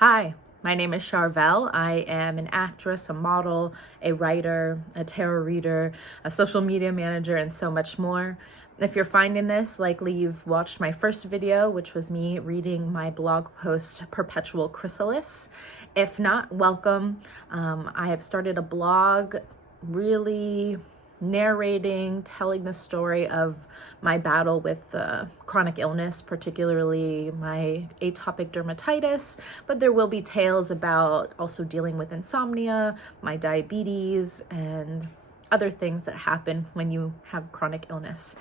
Hi, my name is Charvel. I am an actress, a model, a writer, a tarot reader, a social media manager, and so much more. If you're finding this, likely you've watched my first video, which was me reading my blog post, Perpetual Chrysalis. If not, welcome. I have started a blog really narrating, telling the story of my battle with chronic illness, particularly my atopic dermatitis, but there will be tales about also dealing with insomnia, my diabetes, and other things that happen when you have chronic illness.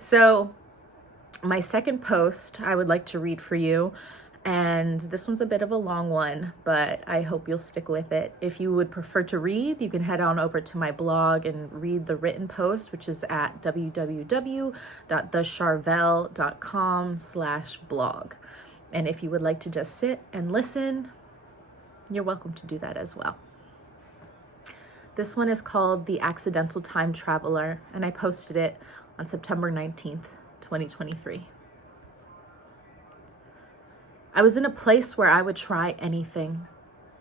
So my second post I would like to read for you, and this one's a bit of a long one, but I hope you'll stick with it. If you would prefer to read, you can head on over to my blog and read the written post, which is at www.thecharvel.com/blog. And if you would like to just sit and listen, you're welcome to do that as well. This one is called The Accidental Time Traveler, and I posted it on September 19th, 2023. I was in a place where I would try anything.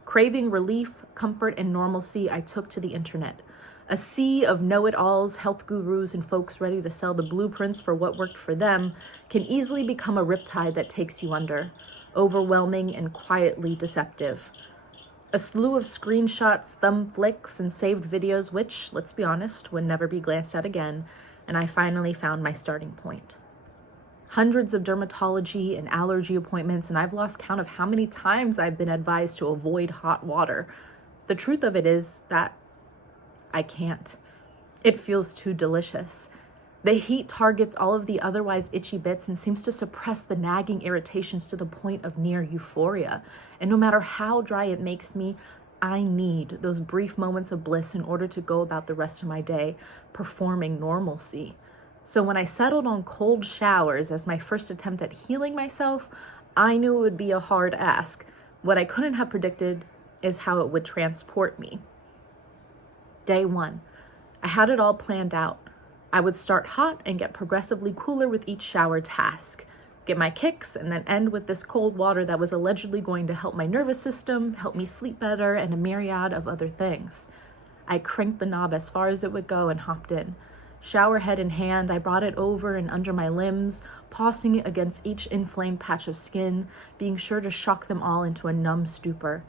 Craving relief, comfort, and normalcy, I took to the internet. A sea of know-it-alls, health gurus, and folks ready to sell the blueprints for what worked for them can easily become a riptide that takes you under, overwhelming and quietly deceptive. A slew of screenshots, thumb flicks, and saved videos which, let's be honest, would never be glanced at again, and I finally found my starting point. Hundreds of dermatology and allergy appointments, and I've lost count of how many times I've been advised to avoid hot water. The truth of it is that I can't. It feels too delicious. The heat targets all of the otherwise itchy bits and seems to suppress the nagging irritations to the point of near euphoria. And no matter how dry it makes me, I need those brief moments of bliss in order to go about the rest of my day performing normalcy. So when I settled on cold showers as my first attempt at healing myself, I knew it would be a hard ask. What I couldn't have predicted is how it would transport me. Day 1, I had it all planned out. I would start hot and get progressively cooler with each shower task, get my kicks, and then end with this cold water that was allegedly going to help my nervous system, help me sleep better, and a myriad of other things. I cranked the knob as far as it would go and hopped in. Shower head in hand, I brought it over and under my limbs, pausing it against each inflamed patch of skin, being sure to shock them all into a numb stupor.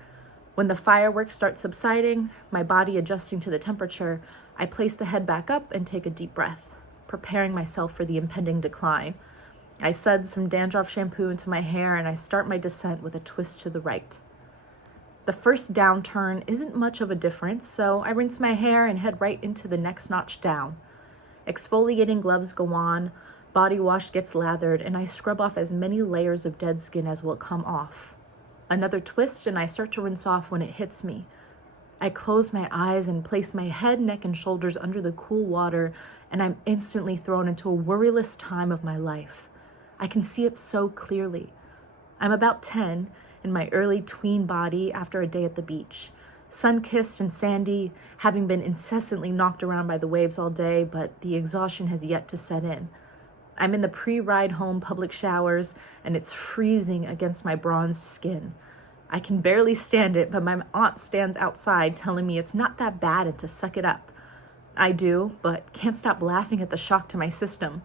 When the fireworks start subsiding, my body adjusting to the temperature, I place the head back up and take a deep breath, preparing myself for the impending decline. I suds some dandruff shampoo into my hair and I start my descent with a twist to the right. The first downturn isn't much of a difference, so I rinse my hair and head right into the next notch down. Exfoliating gloves go on, body wash gets lathered, and I scrub off as many layers of dead skin as will come off. Another twist and I start to rinse off when it hits me. I close my eyes and place my head, neck, and shoulders under the cool water, and I'm instantly thrown into a worryless time of my life. I can see it so clearly. I'm about 10, in my early tween body after a day at the beach. Sun-kissed and sandy, having been incessantly knocked around by the waves all day, but the exhaustion has yet to set in. I'm in the pre-ride home public showers, and it's freezing against my bronzed skin. I can barely stand it, but my aunt stands outside telling me it's not that bad and to suck it up. I do, but can't stop laughing at the shock to my system.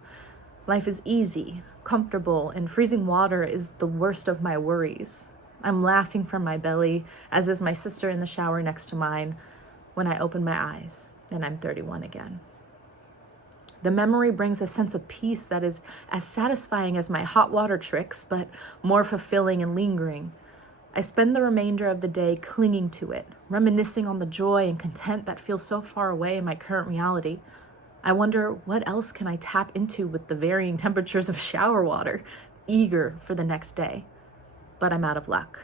Life is easy, comfortable, and freezing water is the worst of my worries. I'm laughing from my belly, as is my sister in the shower next to mine, when I open my eyes, and I'm 31 again. The memory brings a sense of peace that is as satisfying as my hot water tricks, but more fulfilling and lingering. I spend the remainder of the day clinging to it, reminiscing on the joy and content that feels so far away in my current reality. I wonder what else can I tap into with the varying temperatures of shower water, eager for the next day. But I'm out of luck.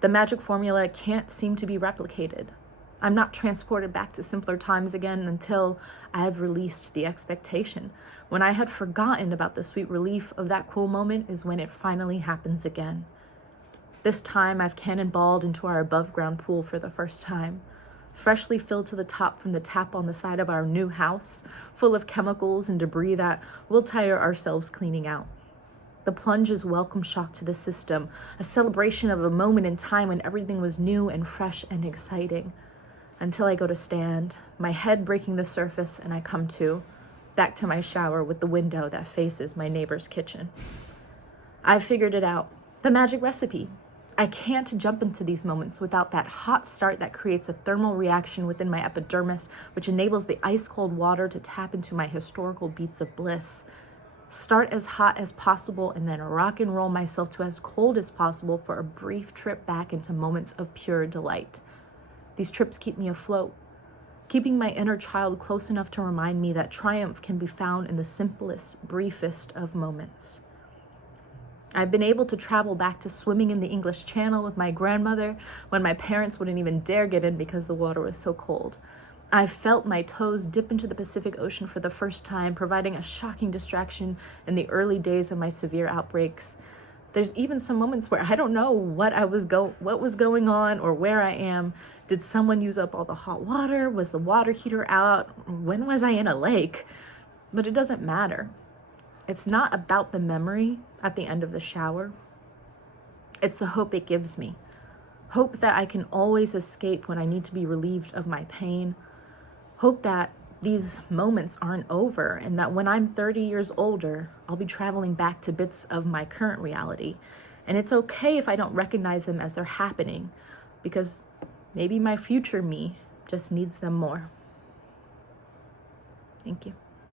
The magic formula can't seem to be replicated. I'm not transported back to simpler times again until I have released the expectation. When I had forgotten about the sweet relief of that cool moment is when it finally happens again. This time I've cannonballed into our above-ground pool for the first time, freshly filled to the top from the tap on the side of our new house, full of chemicals and debris that we'll tire ourselves cleaning out. The plunge is welcome shock to the system, a celebration of a moment in time when everything was new and fresh and exciting. Until I go to stand, my head breaking the surface, and I come to, back to my shower with the window that faces my neighbor's kitchen. I've figured it out, the magic recipe. I can't jump into these moments without that hot start that creates a thermal reaction within my epidermis, which enables the ice-cold water to tap into my historical beats of bliss. Start as hot as possible and then rock and roll myself to as cold as possible for a brief trip back into moments of pure delight. These trips keep me afloat, keeping my inner child close enough to remind me that triumph can be found in the simplest, briefest of moments. I've been able to travel back to swimming in the English Channel with my grandmother when my parents wouldn't even dare get in because the water was so cold. I've felt my toes dip into the Pacific Ocean for the first time, providing a shocking distraction in the early days of my severe outbreaks. There's even some moments where I don't know what was going on or where I am. Did someone use up all the hot water? Was the water heater out? When was I in a lake? But it doesn't matter. It's not about the memory at the end of the shower. It's the hope it gives me. Hope that I can always escape when I need to be relieved of my pain. Hope that these moments aren't over and that when I'm 30 years older, I'll be traveling back to bits of my current reality. And it's okay if I don't recognize them as they're happening, because maybe my future me just needs them more. Thank you.